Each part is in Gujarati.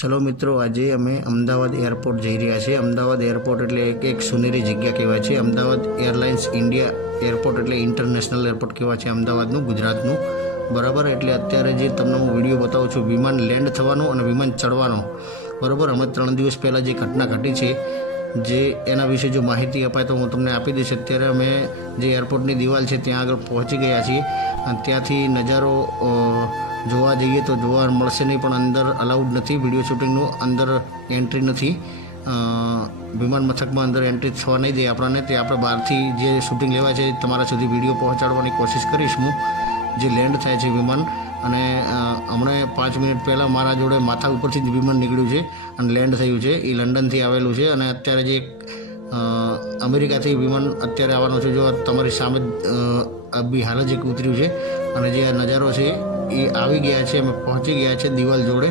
ચલો મિત્રો, આજે અમે અમદાવાદ એરપોર્ટ જઈ રહ્યા છીએ. અમદાવાદ એરપોર્ટ એટલે એક સુનેરી જગ્યા કહેવાય છે. અમદાવાદ એરલાઇન્સ ઇન્ડિયા એરપોર્ટ એટલે ઇન્ટરનેશનલ એરપોર્ટ કહેવાય છે અમદાવાદનું, ગુજરાતનું. બરાબર, એટલે અત્યારે જે તમને હું વિડીયો બતાવું છું, વિમાન લેન્ડ થવાનું અને વિમાન ચડવાનો. બરાબર, અમે 3 દિવસ પહેલાં જે ઘટના ઘટી છે, જે એના વિશે જો માહિતી અપાય તો હું તમને આપી દઈશ. અત્યારે અમે જે એરપોર્ટની દિવાલ છે ત્યાં આગળ પહોંચી ગયા છીએ અને ત્યાંથી નજારો જોવા જઈએ તો જોવા મળશે નહીં, પણ અંદર અલાઉડ નથી વિડીયો શૂટિંગનું. અંદર એન્ટ્રી નથી, વિમાન મથકમાં અંદર એન્ટ્રી થવા નહીં દે આપણને. તે આપણે બહારથી જે શૂટિંગ લેવાય છે તમારા સુધી વિડીયો પહોંચાડવાની કોશિશ કરીશ હું, જે લેન્ડ થાય છે વિમાન. અને હમણાં 5 મિનિટ પહેલાં મારા જોડે માથા ઉપરથી જ વિમાન નીકળ્યું છે અને લેન્ડ થયું છે. એ લંડનથી આવેલું છે અને અત્યારે જે અમેરિકાથી વિમાન અત્યારે આવવાનું છે. જો તમારી સામે બી હાલ જ એક ઉતર્યું છે અને જે આ નજારો છે એ આવી ગયા છે. અમે પહોંચી ગયા છે દિવાલ જોડે.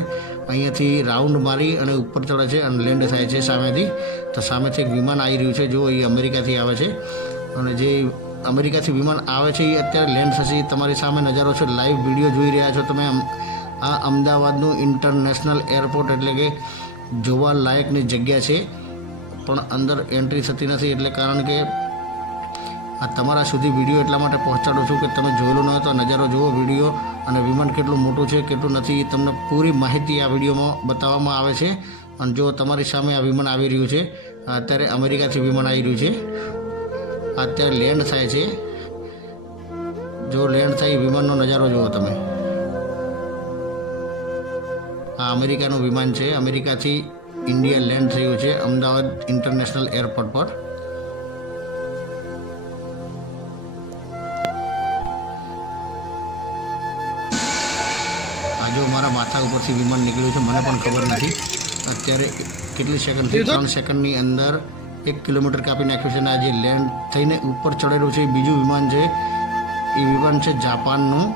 અહીંયાથી રાઉન્ડ મારી અને ઉપર ચડે છે અને લેન્ડ થાય છે સામેથી. તો સામેથી એક વિમાન આવી રહ્યું છે, જો એ અમેરિકાથી આવે છે અને જે અમેરિકાથી વિમાન આવે છે એ અત્યારે લેન્ડ થશે. તમારી સામે નજારો છે, લાઈવ વિડીયો જોઈ રહ્યા છો તમે. આ અમદાવાદનું ઇન્ટરનેશનલ એરપોર્ટ એટલે કે જોવા લાયકની જગ્યા છે, પણ અંદર એન્ટ્રી થતી નથી. એટલે કારણ કે આ તમારા સુધી વિડીયો એટલા માટે પહોંચાડું છું કે તમે જોયેલું ન હોય તો નજારો જુઓ વિડીયો, અને વિમાન કેટલું મોટું છે કેટલું નથી એ તમને પૂરી માહિતી આ વિડીયોમાં બતાવવામાં આવે છે. અને જો તમારી સામે આ વિમાન આવી રહ્યું છે, અત્યારે અમેરિકાથી વિમાન આવી રહ્યું છે, અત્યારે લેન્ડ થાય છે. જો લેન્ડ થાય વિમાનનો નજારો જુઓ તમે. આ અમેરિકાનું વિમાન છે, અમેરિકાથી ઇન્ડિયા લેન્ડ થયું છે અમદાવાદ ઇન્ટરનેશનલ એરપોર્ટ પર. જો મારા માથા ઉપરથી વિમાન નીકળ્યું છે, મને પણ ખબર નથી અત્યારે કેટલી સેકન્ડથી. 3 સેકન્ડની અંદર 1 કિલોમીટર કાપી નાખ્યું છે. અને આ જે લેન્ડ થઈને ઉપર ચડેલું છે એ બીજું વિમાન છે. એ વિમાન છે જાપાનનું.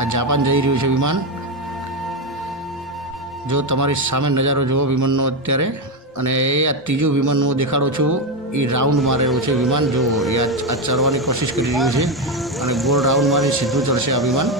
આ જાપાન જઈ રહ્યું છે વિમાન. જો તમારી સામે નજારો જુઓ વિમાનનો અત્યારે. અને એ આ ત્રીજું વિમાન હું દેખાડું છું, એ રાઉન્ડ મારેલું છે વિમાન. જુઓ, એ આ ચડવાની કોશિશ કરી રહ્યું છે અને ગોળ રાઉન્ડ મારી સીધું ચડશે આ વિમાન.